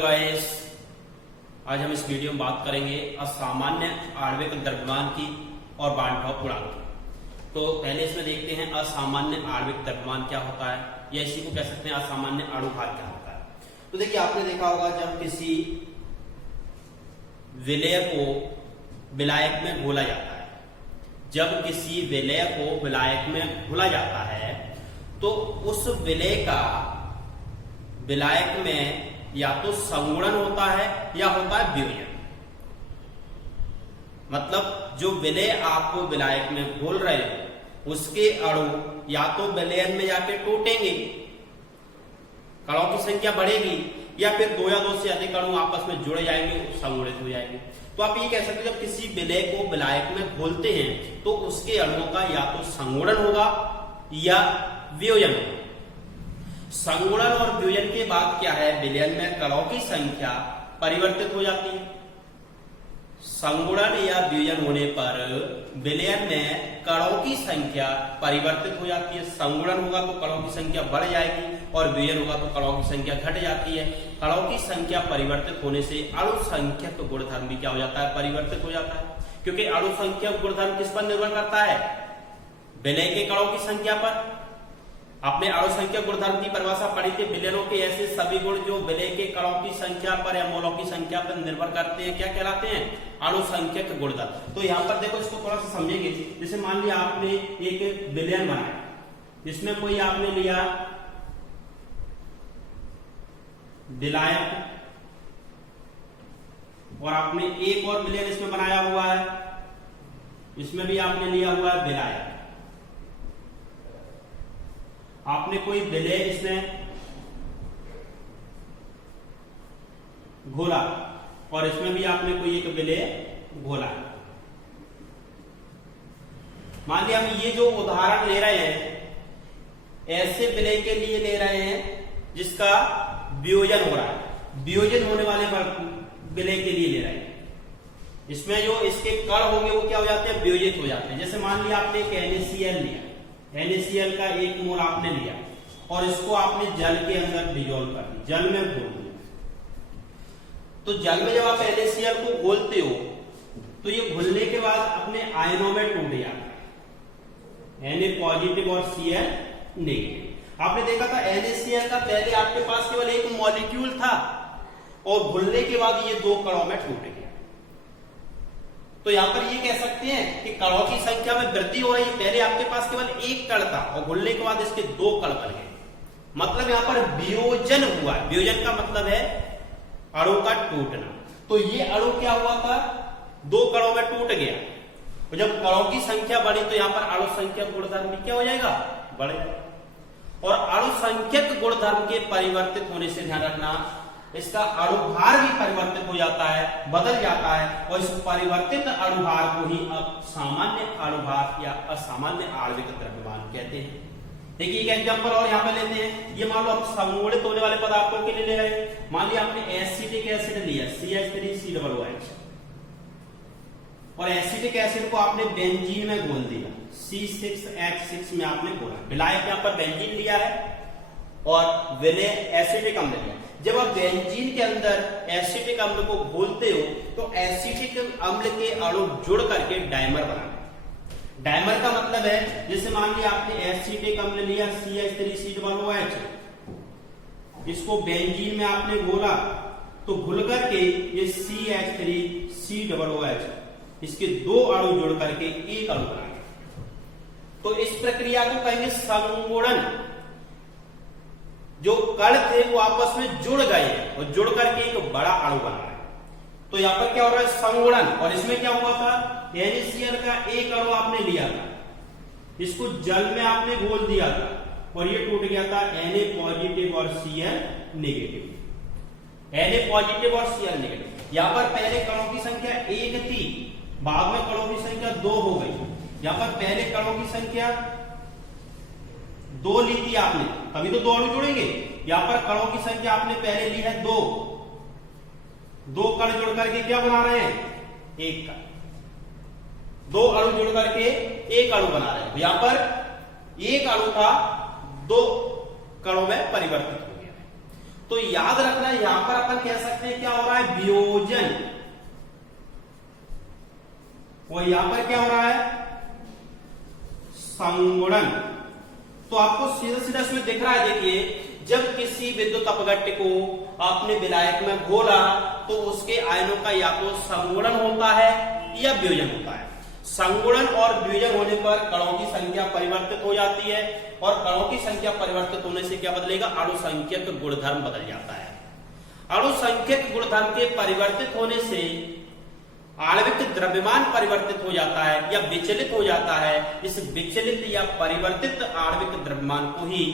Hello guys, आज हम इस वीडियो में बात करेंगे असामान्य आणविक द्रव्यमान की और बांड गुणांक की। तो पहले इसमें देखते हैं असामान्य आणविक द्रव्यमान क्या होता है, या इसी को कह सकते हैं असामान्य अणुभार क्या होता है। तो देखिए, आपने देखा होगा जब किसी विलेय को विलायक में घोला जाता है, जब किसी विलेय को विलायक में घोला जाता है तो उस विलेय का विलायक में या तो संगुणन होता है या होता है वियोजन। मतलब जो विलेय आपको विलायक में घोल रहे हो उसके अणु या तो विलयन में जाके टूटेंगे, कणों की संख्या बढ़ेगी, या फिर दो या दो से अधिक अणु आपस में जुड़ जाएंगे, संगुणित हो जाएंगे। तो आप ये कह सकते हैं जब किसी विलेय को विलायक में घोलते हैं तो उसके अणुओं का या तो संगुणन होगा या वियोजन होगा। संगुणन और वियोजन के बाद क्या है, विलयन में कणों की संख्या परिवर्तित हो जाती है। संगुणन या वियोजन होने पर विलयन में कणों की संख्या परिवर्तित हो जाती है। संगुणन होगा तो कणों की संख्या बढ़ जाएगी और वियोजन होगा तो कणों की संख्या घट जाती है। कणों की संख्या परिवर्तित होने से अणु संख्यक गुणधर्म भी क्या हो जाता है, परिवर्तित हो जाता है। क्योंकि अणु संख्यक गुणधर्म किस पर निर्भर करता है, विलय के कणों की संख्या पर। आपने अणु संख्या गुणधर्म की परिभाषा पढ़ी थी, विलयनों के ऐसे सभी गुण जो विलय के कणों की संख्या पर या मोलों की संख्या पर निर्भर करते हैं क्या कहलाते हैं, अणु संख्यक गुणधर्म। तो यहाँ पर देखो, इसको थोड़ा सा समझेंगे। जैसे मान लिया आपने एक विलयन बनाया, जिसमें कोई आपने लिया विलायक और आपने एक और विलयन इसमें बनाया हुआ है, इसमें भी आपने लिया हुआ है विलायक। आपने कोई विलय इसमें घोला और इसमें भी आपने कोई एक विलय घोला। मान लिया हम ये जो उदाहरण ले रहे हैं ऐसे विलय के लिए ले रहे हैं जिसका वियोजन हो रहा है, वियोजन होने वाले विलय के लिए ले रहे हैं। इसमें जो इसके कण होंगे वो क्या हो जाते हैं, वियोजित हो जाते हैं। जैसे मान लिया आपने एक NaCl लिया, NaCl का एक मोल आपने लिया और इसको आपने जल के अंदर डिजोल्व कर दिया, जल में घोल दिया। तो जल में जब आप NaCl को घोलते हो तो ये घुलने के बाद अपने आयनों में टूट जाता है, Na पॉजिटिव और Cl नेगेटिव। आपने देखा था NaCl का पहले आपके पास केवल एक मॉलिक्यूल था और घुलने के बाद ये दो कणों में टूट गया। तो यहां पर ये कह सकते हैं कि कणों की संख्या में वृद्धि हो रही है। पहले आपके पास केवल एक कण था और घुलने के बाद इसके दो कण बन गए, मतलब यहां पर वियोजन हुआ। वियोजन का मतलब है अणु का टूटना। तो ये अणु क्या हुआ था, दो कणों में टूट गया, और जब कणों की संख्या बढ़ी तो यहां पर अणु संख्या गुणधर्म भी क्या हो जाएगा, बढ़ जाएगा। और अणु संख्यक गुणधर्म के परिवर्तित होने से ध्यान रखना, इसका अणुभार भी परिवर्तित हो जाता है, बदल जाता है, और इस परिवर्तित अणुभार को ही अब सामान्य अणुभार या असामान्य आणविक द्रव्यमान कहते हैं। देखिए एक एग्जांपल और यहाँ पे लेते हैं। ये मान लो आप संगुणित होने वाले पदार्थों के लिए ले रहे हैं। मान लिया आपने एसिटिक एसिड लिया CH3COOH, और एसिटिक एसिड को आपने बेंजीन में घोल दिया, C6H6 में आपने घोला। विलायक यहाँ पर बेंजीन लिया है और विलय एसिटिक अम्ल लिया। जब आप बेंजीन के अंदर एसिटिक अम्ल को घोलते हो तो एसिटिक अम्ल के अणु जुड़ करके डायमर बनाते हैं। डायमर का मतलब है, जैसे मान लिया आपने एसिटिक अम्ल लिया CH3COOH, इसको बेंजीन में आपने घोला तो घुल करके ये CH3COOH, इसके दो अणु जुड़ करके एक अणु बना गया। तो इस प्रक्रिया को कहेंगे संगुणन। जो कण थे वो आपस में जुड़ गए और जुड़ करके एक बड़ा अणु बना है। तो यहां पर क्या हो रहा है, संगुणन। और इसमें क्या हुआ था, NaCl का एक अणु आपने लिया था, इसको जल में आपने घोल दिया था और ये टूट गया था, Na पॉजिटिव और Cl नेगेटिव। Na पॉजिटिव और Cl नेगेटिव। यहां पर पहले कणों की संख्या एक थी, बाद में कणों की संख्या दो हो गई। यहां पर पहले कणों की संख्या दो ली थी आपने, तभी तो दो अणु जुड़ेंगे। यहां पर कणों की संख्या आपने पहले ली है दो, दो कण जुड़ करके क्या बना रहे हैं, एक कण। दो अणु जुड़ करके एक अणु बना रहे हैं। यहां पर एक अणु था, दो कणों में परिवर्तित हो गया है। तो याद रखना यहां पर अपन कह सकते हैं क्या हो रहा है, वियोजन। और यहां पर क्या हो रहा है, संगुणन। तो आपको सीधा सीधा इसमें दिख रहा है, देखिए जब किसी विद्युत अपघट्य को आपने विलायक में घोला तो उसके आयनों का या तो संगुणन होता है या वियोजन होता है। संगुणन और वियोजन होने पर कणों की संख्या परिवर्तित हो जाती है, और कणों की संख्या परिवर्तित होने से क्या बदलेगा, अणुसंख्यक गुणधर्म बदल जाता है। अणुसंख्यक गुणधर्म के परिवर्तित होने से आणविक द्रव्यमान परिवर्तित हो जाता है या विचलित हो जाता है। इस विचलित या परिवर्तित आणविक द्रव्यमान को ही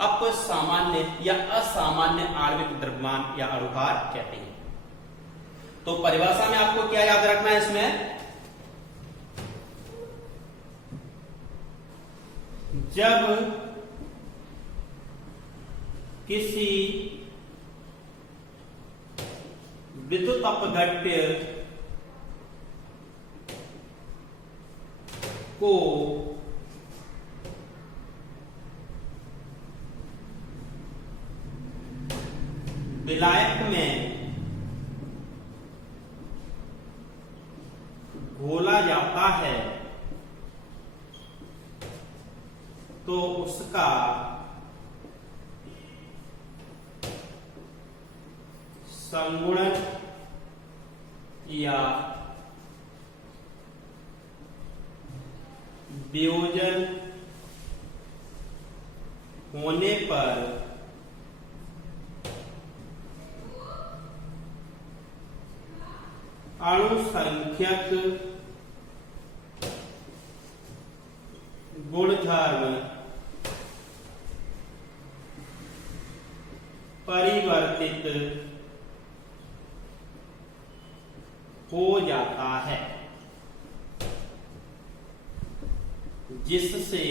अपसामान्य या असामान्य आणविक द्रव्यमान या अणुभार कहते हैं। तो परिभाषा में आपको क्या याद रखना है, इसमें जब किसी विद्युत अपघट्य को विलायक में घोला जाता है तो उसका संगुणन या वियोजन होने पर अणुसंख्यक गुणधर्म परिवर्तित हो जाता है, जिससे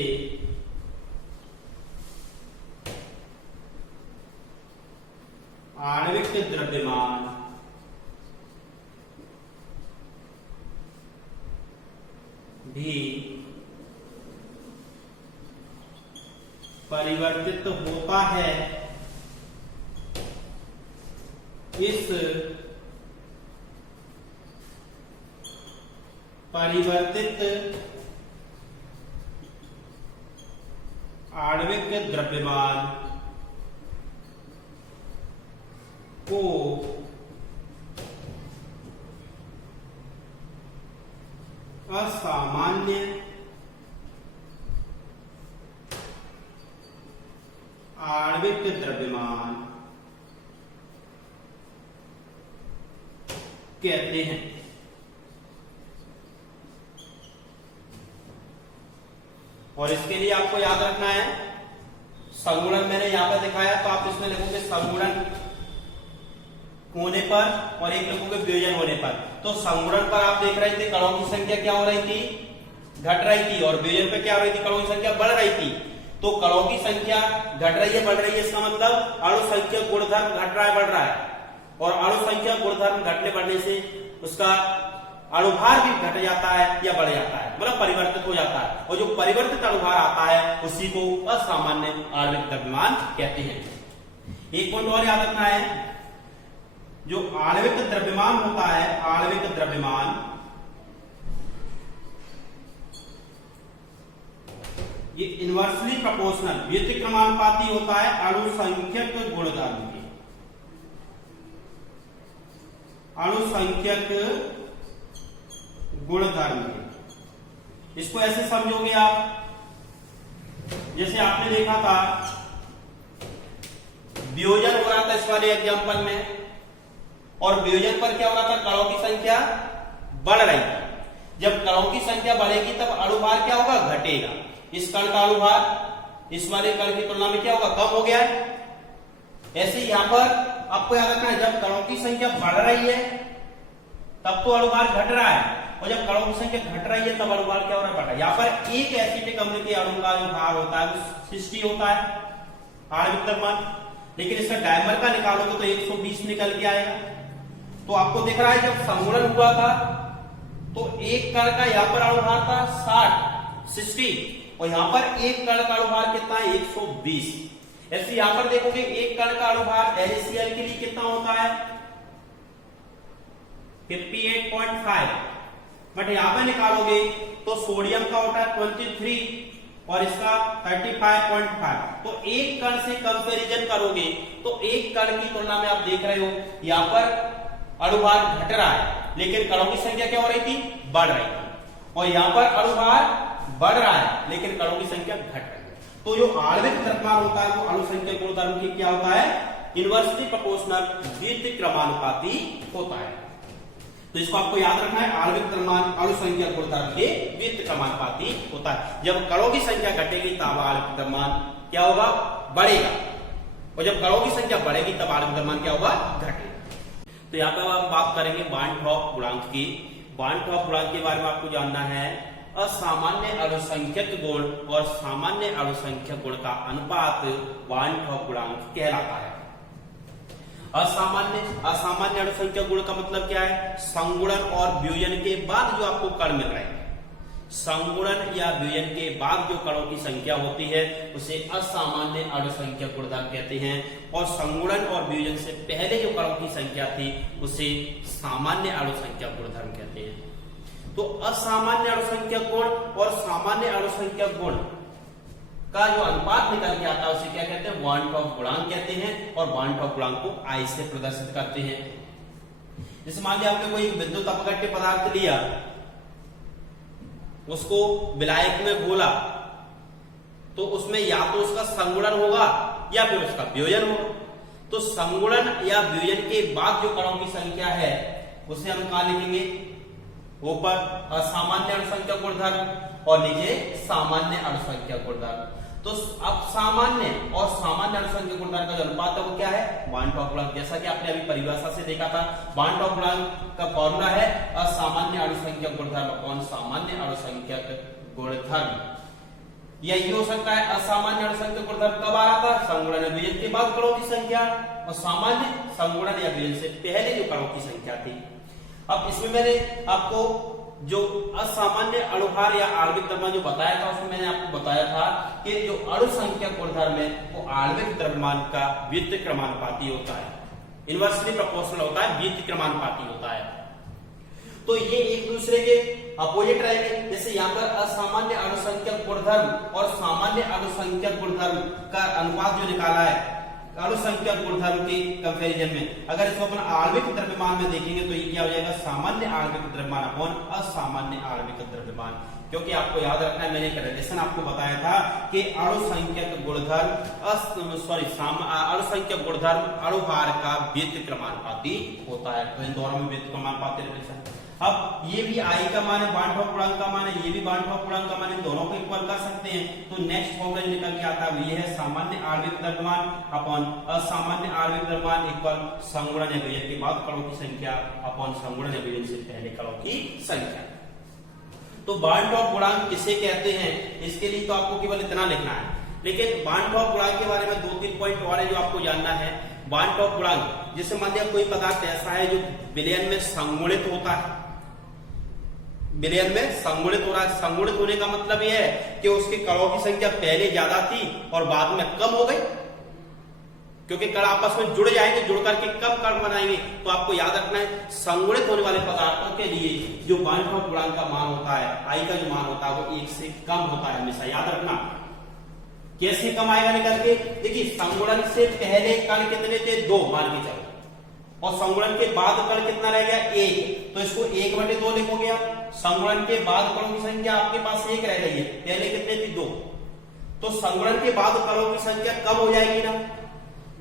आणविक द्रव्यमान भी परिवर्तित होता है। इस परिवर्तित आणविक द्रव्यमान को असामान्य आणविक द्रव्यमान कहते हैं। और इसके लिए आपको याद रखना है संगुणन मैंने यहां पर दिखाया, तो आप इसमें लिखोगे संगुणन होने पर और एक लिखोगे वियोजन होने पर। तो संगुणन पर आप देख रहे थे कणों की संख्या क्या हो रही थी, घट रही थी, और वियोजन पर क्या हो रही थी, कणों की संख्या बढ़ रही थी। तो कणों की संख्या घट रही है बढ़ रही है, इसका मतलब अणुसंख्यक गुणधर्म घट रहा है बढ़ रहा है, और अणुसंख्यक गुणधर्म घटने बढ़ने से उसका अणुभार भी घट जाता है या बढ़ जाता है, मतलब परिवर्तित हो जाता है। और जो परिवर्तित अणुभार आता है उसी को असामान्य आणविक द्रव्यमान कहते हैं। एक पॉइंट और याद रखना है, जो आणविक द्रव्यमान होता है, आणविक द्रव्यमान ये इनवर्सली प्रोपोर्शनल व्यतिक्रमानुपाती होता है अणुसंख्यक गुणधर्म के। अणुसंख्यक गुणधर्म के, इसको ऐसे समझोगे आप, जैसे आपने देखा था वियोजन हो रहा था इस वाले एग्जांपल में, और वियोजन पर क्या हो रहा था, कणों की संख्या बढ़ रही थी। जब कणों की संख्या बढ़ेगी तब अणुभार क्या होगा, घटेगा। इस कण का अणुभार इस वाले कण की तुलना में क्या होगा, कम हो गया है। ऐसे यहां पर आपको याद रखना है, जब कणों की संख्या बढ़ रही है तब तो अणुभार घट रहा है, और जब कणों की संख्या घट रही है तब अणुभार क्या हो रहा है, बढ़ रहा है। यहाँ पर एक एसिटिक अम्ल के अणु का जो भार होता है वो 60 होता है आणविक द्रव्यमान, लेकिन इसका डायमर का निकालोगे तो 120 निकल के आएगा। तो आपको दिख रहा है जब संगुणन हुआ था तो एक कण का यहाँ पर अणुभार था 60, और यहां पर एक कण का अणुभार कितना है, 120। ऐसे यहां पर देखोगे एक कण का अणुभार NaCl के लिए कितना होता है 58.5, बट यहां पर निकालोगे तो सोडियम का होता है 23 और इसका 35.5। तो एक कण से कंपैरिजन करोगे तो एक कण की तुलना में आप देख रहे हो यहां पर अणुभार घट रहा है, लेकिन कणों की संख्या क्या हो रही थी, बढ़ रही थी, और यहां पर अणुभार बढ़ रहा है लेकिन कणों की संख्या घट रही है। तो जो आणविक द्रव्यमान होता है वो अणुसंख्यक गुणधर्म की क्या होता है, इनवर्सली प्रोपोर्शनल व्युत्क्रमानुपाती होता है। तो इसको आपको याद रखना है, आणविक द्रव्यमान अणुसंख्यक गुणधर्म के व्युत्क्रमानुपाती होता है। जब कणों की संख्या घटेगी तब आणविक द्रव्यमान क्या होगा, बढ़ेगा, और जब कणों की संख्या बढ़ेगी तब आणविक द्रव्यमान क्या होगा, घटेगा। तो यहाँ पे आप बात करेंगे बार्नठॉक गुणांक की। बार्नठॉक गुणांक के बारे में आपको जानना है, असामान्य अणुसंख्यक गुण और सामान्य अणुसंख्यक गुण का अनुपात बार्नठॉक गुणांक कहलाता है। असामान्य अणुसंख्यक गुण का मतलब क्या है, संगुणन और वियोजन के बाद जो आपको कण मिल रहे हैं, संगुणन या वियोजन के बाद जो कणों की संख्या होती है उसे असामान्य अणुसंख्यक गुणधर्म कहते हैं, और संगुणन और वियोजन से पहले जो कणों की संख्या थी उसे सामान्य अणुसंख्यक गुणधर्म कहते हैं। तो असामान्य अणुसंख्यक गुण और सामान्य अणुसंख्यक गुण का जो अनुपात निकल के आता है उसे क्या कहते हैं, बार्नठॉक गुणांक कहते हैं, और बार्नठॉक गुणांक को I से प्रदर्शित करते हैं। जैसे मान लिया आपने कोई विद्युत अपघट्य पदार्थ लिया, उसको विलायक में घोला, तो उसमें या तो उसका संगुणन होगा या फिर उसका वियोजन होगा। तो संगुणन या वियोजन के बाद जो कणों की संख्या है उसे हम कहां लिखेंगे, ऊपर असामान्य अणुसंख्यक गुणधर्म और नीचे सामान्य अणुसंख्यक गुणधर्म। तो अब सामान्य और सामान्य अणुसंख्यक गुणधर्म का जो अनुपात है वो क्या है, बार्नठॉक गुणांक। जैसा कि आपने अभी परिभाषा से देखा था, बार्नठॉक गुणांक का फॉर्मूला है असामान्य अणुसंख्यक गुणधर्म अपॉन सामान्य अणुसंख्यक गुणधर्म। या ये हो सकता है असामान्य अणुसंख्यक गुणधर्म कब आ रहा था, संगुणन या वियोजन के बाद कणों की संख्या, और सामान्य संगुणन या वियोजन से पहले जो कणों की संख्या थी। अब इसमें मैंने आपको जो असामान्य अणुभार या आणविक द्रव्यमान जो बताया था उसमें मैंने आपको बताया था कि जो अणुसंख्यक गुणधर्म है वो आणविक द्रव्यमान का व्युत्क्रमानुपाती होता है, इनवर्सली प्रोपोर्शनल होता है, व्युत्क्रमानुपाती होता है। तो ये एक दूसरे के अपोजिट रहेंगे। जैसे यहाँ पर असामान्य अणुसंख्यक गुणधर्म और सामान्य अणुसंख्यक गुणधर्म का अनुपात जो निकाला है अणुसंख्यक गुणधर्म के कंपैरिजन में, अगर इसको अपन आणविक द्रव्यमान में देखेंगे तो ये क्या हो जाएगा, सामान्य आणविक द्रव्यमान अपॉन असामान्य आणविक द्रव्यमान। क्योंकि आपको याद रखना है, मैंने एक रिलेशन आपको बताया था कि अणुसंख्यक गुणधर्म अणुसंख्यक गुणधर्म अणुभार का व्युत्क्रमानुपाती होता है। तो इन दोनों में व्युत्क्रमानुपाती रिलेशन। अब ये भी I का मान है, बार्नठॉक गुणांक का मान है, ये भी बार्नठॉक गुणांक का मान है, दोनों को इक्वल कर सकते हैं। तो नेक्स्ट फॉर्मूला निकल के आता है ये है सामान्य आणविक द्रव्यमान अपॉन असामान्य आणविक द्रव्यमान इक्वल संगुणन या वियोजन के बाद कणों की संख्या अपॉन संगुणन या वियोजन से पहले कणों की संख्या। तो बार्नठॉक गुणांक किसे कहते हैं, इसके लिए तो आपको केवल इतना लिखना है, लेकिन बार्नठॉक गुणांक के बारे में 2-3 पॉइंट और है जो आपको जानना है। बार्नठॉक गुणांक, जैसे मान लिया कोई पदार्थ ऐसा है जो विलयन में संगुणित होता है, विलयन में संगुणित हो रहा है। संगुणित होने का मतलब यह है कि उसके कणों की संख्या पहले ज्यादा थी और बाद में कम हो गई, क्योंकि कण आपस में जुड़ जाएंगे, जुड़ करके कब कण बनाएंगे। तो आपको याद रखना है संगुणित होने वाले पदार्थों के लिए जो बार्नठॉक गुणांक का मान होता है, I का जो मान होता है वो 1 से कम होता है, हमेशा याद रखना। कैसे कम आएगा निकल के, देखिए संगुणन से पहले कण कितने थे, 2 मान के चलो, और संगुणन के बाद कण कितना रह गया, 1, तो इसको 1/2 लिखोगे आप। संगुणन के बाद कणों की संख्या आपके पास 1 रह गई है, पहले कितने थी, 2, तो संगुणन के बाद कणों की संख्या कम हो जाएगी ना।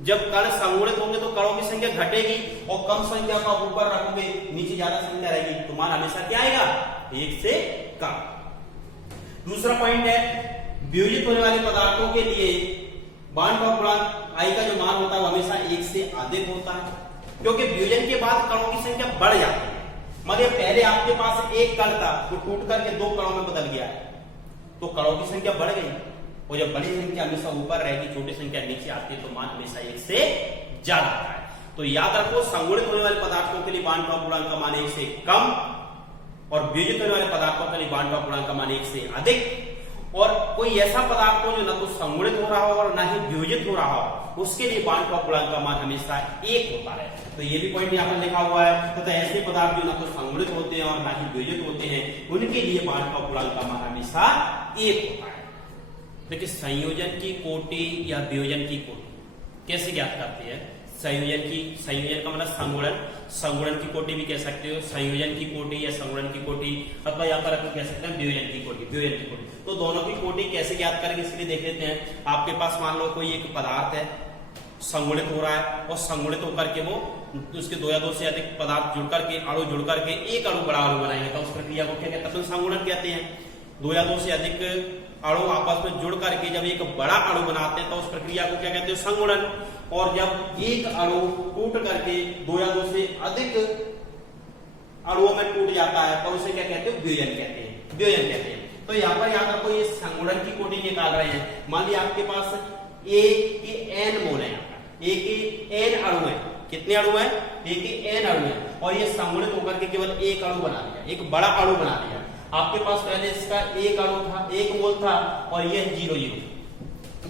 जब कण संगुणित होंगे तो कणों की संख्या घटेगी, और कम संख्या को आप ऊपर रखोगे, नीचे ज्यादा संख्या रहेगी, तो मान हमेशा क्या आएगा, 1 से कम। दूसरा पॉइंट है वियोजित होने वाले पदार्थों के लिए बार्नठॉक गुणांक I का जो मान होता है वो हमेशा 1 से अधिक होता है, क्योंकि वियोजन के बाद कणों की संख्या बढ़ जाती है। मतलब पहले आपके पास एक कण था जो टूट करके 2 कणों में बदल गया है, तो कणों की संख्या बढ़ गई, और जब बड़ी संख्या हमेशा ऊपर रहेगी, छोटी संख्या नीचे आती है, तो मान हमेशा 1 से ज्यादा आता है। तो याद रखो संगुणित होने वाले पदार्थों के लिए बार्नठॉक गुणांक का मान 1 से कम, और वियोजित होने वाले पदार्थों के लिए बार्नठॉक गुणांक का मान 1 से अधिक। और कोई ऐसा पदार्थ हो जो न तो संगुणित हो रहा हो और ना ही वियोजित हो रहा हो, उसके लिए बांड का पूर्णांक का मान हमेशा 1 होता है। तो ये भी पॉइंट यहाँ पर लिखा हुआ है। तो ऐसे पदार्थ जो न तो संगुणित होते हैं और ना ही वियोजित होते हैं, उनके लिए बांड का पूर्णांक का मान हमेशा 1 होता है। देखिए संयोजन की कोटि या वियोजन की कोटि कैसे ज्ञात करते हैं? संयोजन का मतलब संगुणन की कोटि भी कह सकते हो, संयोजन की कोटि या संगुणन की कोटि, अथवा यहाँ पर अपन कह सकते हैं वियोजन की कोटि। तो दोनों की कोटि कैसे ज्ञात करेंगे इसलिए देख लेते हैं। आपके पास मान लो कोई एक पदार्थ है, संगुणित हो रहा है और संगुणित होकर के वो उसके 2 या 2 से अधिक पदार्थ जुड़ करके अणु जुड़ करके एक अणु बड़ा अणु बनाएंगे, तो उस प्रक्रिया को क्या कहते हैं? संगुणन कहते हैं। 2 या 2 से अधिक अणु आपस में जुड़ करके जब एक बड़ा अणु बनाते हैं तो उस प्रक्रिया को क्या कहते हैं? संगुणन। और जब एक अणु टूट करके 2 या 2 से अधिक अणुओं में टूट जाता है तो उसे क्या कहते हैं? वियोजन कहते हैं। तो यहाँ पर याद रखो ये संगुणन की कोटि निकाल रहे हैं। मान लिया आपके पास A के n मोल है, A के n अणु है। कितने अणु है? A के n अणु है और ये संगुणित होकर के केवल एक अणु बना लिया, एक बड़ा अणु बना लिया। आपके पास पहले इसका एक अणु था, 1 मोल था और ये 0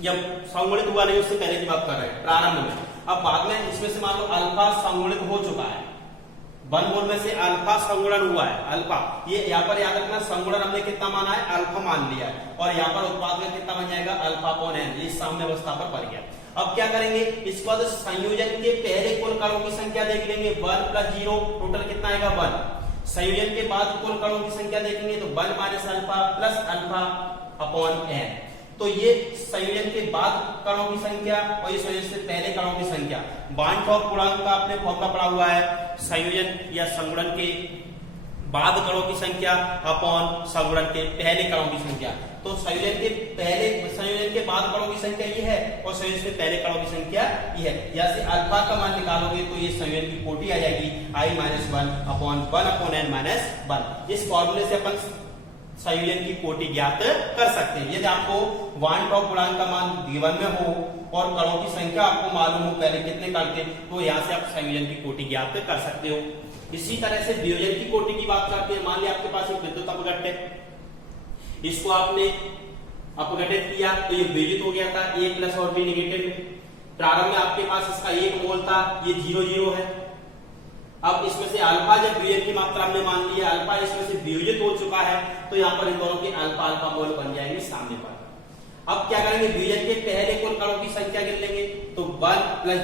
जब संगुणित हुआ नहीं, उससे पहले की बात कर रहे हैं प्रारंभ में। अब बाद में इसमें से मान लो अल्फा संगुणित हो चुका है, 1 मोल में से अल्फा संगुणन हुआ है, अल्फा। ये यहाँ पर याद रखना संगुणन हमने कितना माना है? अल्फा मान लिया है। और यहाँ पर उत्पाद में कितना बन जाएगा? Alpha upon n। ये साम्य अवस्था पर पड़ गया। अब क्या करेंगे? इसके बाद संयोजन के पहले कुल कणों की संख्या देख लेंगे, 1 + 0 टोटल कितना आएगा? 1। संयोजन के बाद कुल कणों की संख्या देखेंगे तो 1 - alpha plus alpha upon n। तो ये संयोजन के बाद कणों की संख्या और ये संयोजन से पहले कणों की संख्या। बांड का पूर्णांक का आपने फॉर्मूला पढ़ा हुआ है, संयोजन या संगुणन के बाद कणों की संख्या अपॉन संगुणन के पहले कणों की संख्या। तो संयोजन के बाद कणों की संख्या ये है और संयोजन से पहले कणों की संख्या ये है। जैसे अल्फा का मान निकालोगे तो ये संयोजन की कोटि आ जाएगी i-1 अपॉन 1 अपॉन n-1। इस फॉर्मूले से अपन संयोजन की कोटि ज्ञात कर सकते हैं। यदि आपको बांड का पूर्णांक का मान गिवन में हो और कणों की संख्या आपको मालूम हो पहले कितने कण थे, तो यहाँ से आप संयोजन की कोटि ज्ञात कर सकते हो। इसी तरह से वियोजन की कोटि की बात करते हैं। मान लिया आपके पास एक विद्युत अपघट्ट है, इसको आपने अपघटित किया तो ये वियोजित हो गया था A+ और B नेगेटिव में। प्रारंभ में आपके पास इसका 1 मोल था, ये 0 है। अब इसमें से अल्फा जब वियोजन की मात्रा हमने मान लिया, अल्फा इसमें से वियोजित हो चुका है, तो यहाँ पर इन दोनों के अल्फा अल्फा मोल बन जाएंगे सामने पर। अब क्या करेंगे? वियोजन के पहले कुल कणों की संख्या गिन लेंगे तो 1 +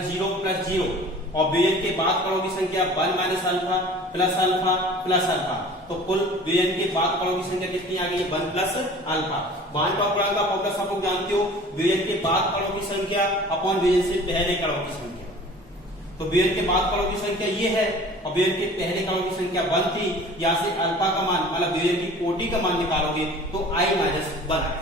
0 और वियोजन के बाद कणों की संख्या 1 - alpha plus alpha plus alpha. तो कुल वियोजन के बाद कणों की संख्या कितनी आ गई? 1 + अल्फा। बांड का पूर्णांक का फॉर्मूला सब लोग जानते हो, वियोजन के बाद कणों की संख्या अपॉन वियोजन से पहले कणों की संख्या। तो वियोजन के बाद कणों की संख्या ये है और वियोजन के पहले कणों की संख्या 1 थी। यहाँ से अल्फा का मान मतलब वियोजन की कोटि का मान निकालोगे तो i-1 है।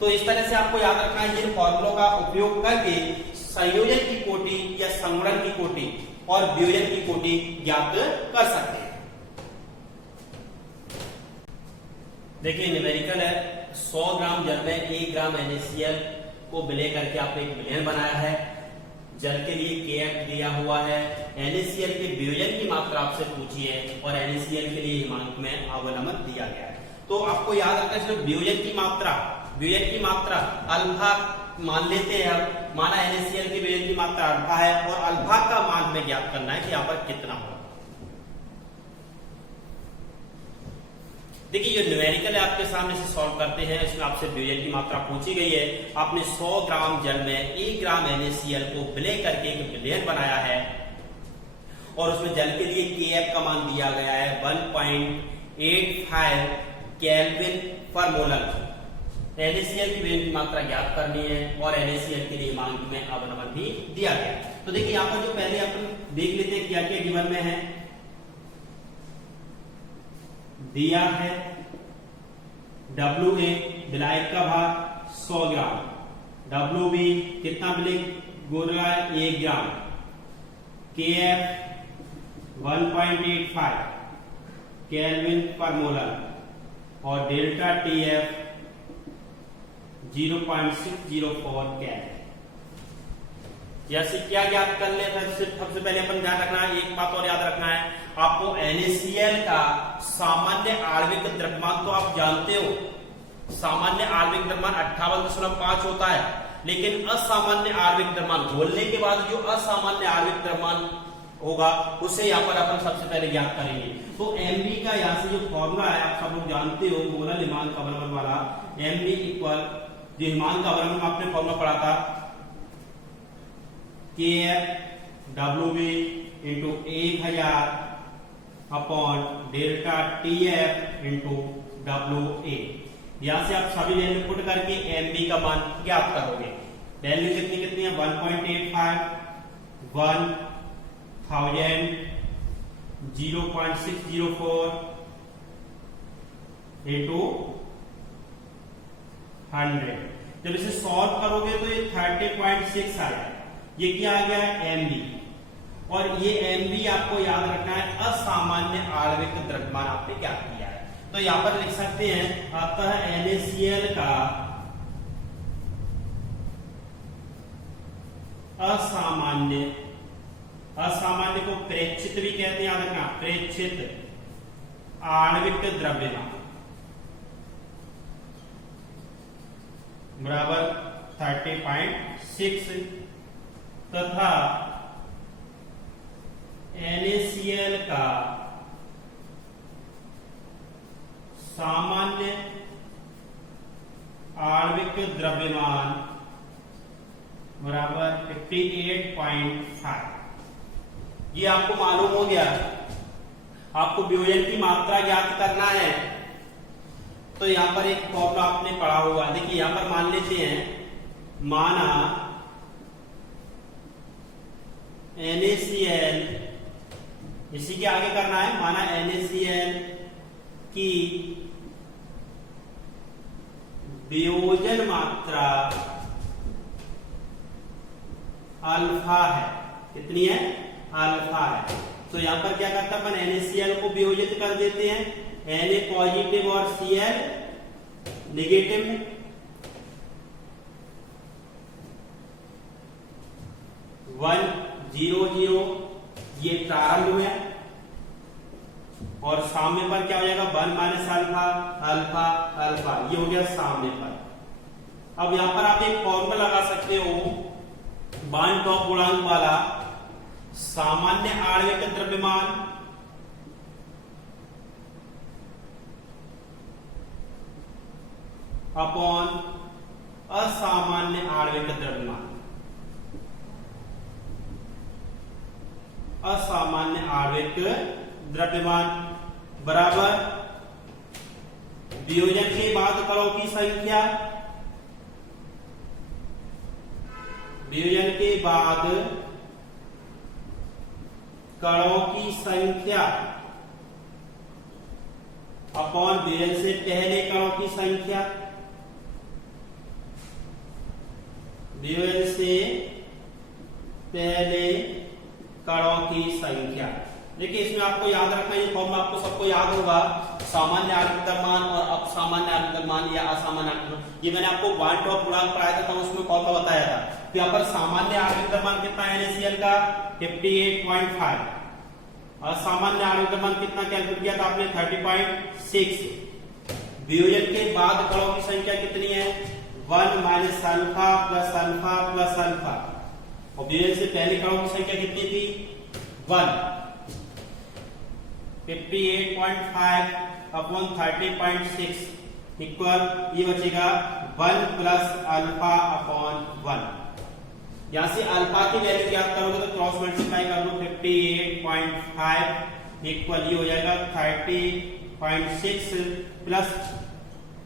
तो इस तरह से आपको याद रखना है, इन फॉर्मूलों का उपयोग करके संयोजन की कोटि या संगुणन की कोटि और वियोजन की कोटि ज्ञात कर सकते हैं। देखिए न्यूमेरिकल है, 100 ग्राम जल में 1 ग्राम NaCl को विलय करके आपने एक विलयन बनाया है। जल के लिए Kf दिया हुआ है, NaCl के वियोजन की मात्रा आपसे पूछी है और NaCl के लिए हिमांक में अवलंबन दिया गया है। तो आपको याद रखना है वियोजन की मात्रा अल्फा मान लेते हैं। अब माना NaCl के वियोजन की मात्रा अल्फा है और अल्फा का मान हमें ज्ञात करना है कि यहाँ पर कितना होगा। देखिए ये न्यूमेरिकल है, आपके सामने से सॉल्व करते हैं। इसमें आपसे वियोजन की मात्रा पूछी गई है। आपने 100 ग्राम जल में 1 ग्राम NaCl को विलय करके एक विलयन बनाया है और उसमें जल के लिए Kf का मान दिया गया है 1.85 केल्विन पर मोलर। NaCl की वियोजन की मात्रा ज्ञात करनी है और NaCl के लिए हिमांक में अवलंबन भी दिया गया। तो देखिए यहाँ पर जो पहले अपन देख लेते हैं क्या क्या गिवन में है। दिया है WA विलायक का भार 100 ग्राम, WB कितना विलय हो रहा है 1 ग्राम, Kf 1.85 केल्विन पर मोलर और डेल्टा TF 0.604 केल्विन। जैसे क्या ज्ञात कर ले, सबसे पहले अपन ध्यान रखना है, एक बात और याद रखना है आपको, NaCl का सामान्य आणविक द्रव्यमान तो आप जानते हो, सामान्य आणविक द्रव्यमान 58.5 होता है, लेकिन असामान्य आणविक द्रव्यमान घोलने के बाद जो असामान्य आणविक द्रव्यमान होगा उसे यहाँ पर अपन सबसे पहले ज्ञात करेंगे। तो mv का यहाँ से जो फॉर्मूला है आप सब लोग जानते हो, मोलर हिमांक अवलंबन वाला, mv इक्वल जो हिमांक अवलंबन में आपने फॉर्मूला पढ़ा था kf into 1000 upon delta TF into WA। यहां से आप सभी वैल्यू पुट करके mv का मान ज्ञात करोगे। वैल्यू कितनी कितनी है 1.85 1000 0.604 इंटू 100। जब इसे सॉल्व करोगे तो ये 30.6 आया। ये क्या आ गया mv, और ये mv आपको याद रखना है असामान्य आणविक द्रव्यमान आपने क्या किया है। तो यहां पर लिख सकते हैं अतः NaCl का असामान्य को प्रेक्षित भी कहते हैं, याद रखना प्रेक्षित आणविक द्रव्यमान बराबर 30.6 तथा NaCl का सामान्य आणविक द्रव्यमान बराबर 58.5। ये आपको मालूम हो गया। आपको वियोजन की मात्रा ज्ञात करना है तो यहां पर एक फॉर्मूला आपने पढ़ा हुआ है। देखिए यहां पर मान लेते हैं, माना NaCl, इसी के आगे करना है, माना NaCl की वियोजन मात्रा अल्फा है। कितनी है? अल्फा है। तो यहां पर क्या करता है अपन NaCl को वियोजित कर देते हैं, Na पॉजिटिव और Cl नेगेटिव है। वन 0 0 ये प्रारंभ में, और सामने पर क्या हो जाएगा 1 माइनस अल्फा अल्फा अल्फा, ये हो गया सामने पर। अब यहां पर आप एक फॉर्मूला लगा सकते हो, बान टॉप गुणांक वाला सामान्य आणविक द्रव्यमान अपॉन असामान्य आणविक द्रव्यमान, असामान्य आणविक द्रव्यमान बराबर वियोजन के बाद कणों की संख्या, वियोजन के बाद कणों की संख्या अपॉन वियोजन से पहले कणों की संख्या, वियोजन से पहले कणों की संख्या। देखिए इसमें आपको याद रखना, ये फॉर्मूला आपको सबको याद होगा, सामान्य आणविक द्रव्यमान और असामान्य आणविक द्रव्यमान या असामान्य आणविक द्रव्यमान। ये मैंने आपको बान टॉप गुणांक पढ़ाया था, उसमें फॉर्मूला बताया था। तो यहाँ पर सामान्य आणविक द्रव्यमान कितना है NaCl का 58.5, असामान्य आणविक द्रव्यमान कितना कैलकुलेट किया था आपने 30.6। वियोजन के बाद कणों की संख्या कितनी है 1 minus alpha plus alpha plus alpha, और वियोजन से पहले कणों की संख्या कितनी थी 1। 58.5 अपॉन 30.6 इक्वल ये बचेगा 1 प्लस अल्फा अपॉन 1। यहां से अल्फा की वैल्यू ज्ञात करोगे तो क्रॉस मल्टीप्लाई कर लो, 58.5 इक्वल ये हो जाएगा 30.6 प्लस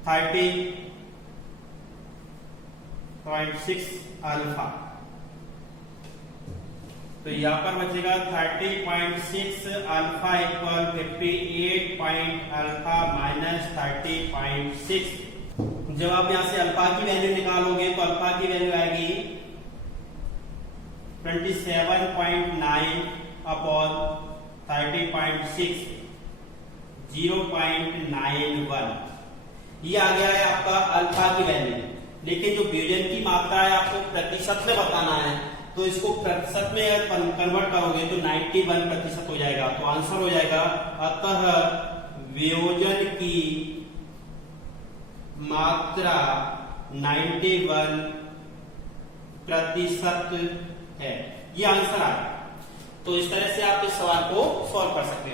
30.6 अल्फा। तो यहां पर बचेगा 30.6 अल्फा इक्वल 58 अल्फा माइनस 30.6। जब आप यहां से अल्फा की वैल्यू निकालोगे तो अल्फा की वैल्यू आएगी 27.9 अपॉन 30.6 0.91। ये आ गया है आपका अल्फा की वैल्यू। लेकिन जो वियोजन की मात्रा है आपको प्रतिशत में बताना है, तो इसको प्रतिशत में अगर कन्वर्ट करोगे तो 91% हो जाएगा। तो आंसर हो जाएगा अतः वियोजन की मात्रा 91% है। ये आंसर आ रहा है। तो इस तरह से आप इस सवाल को सॉल्व कर सकते हैं।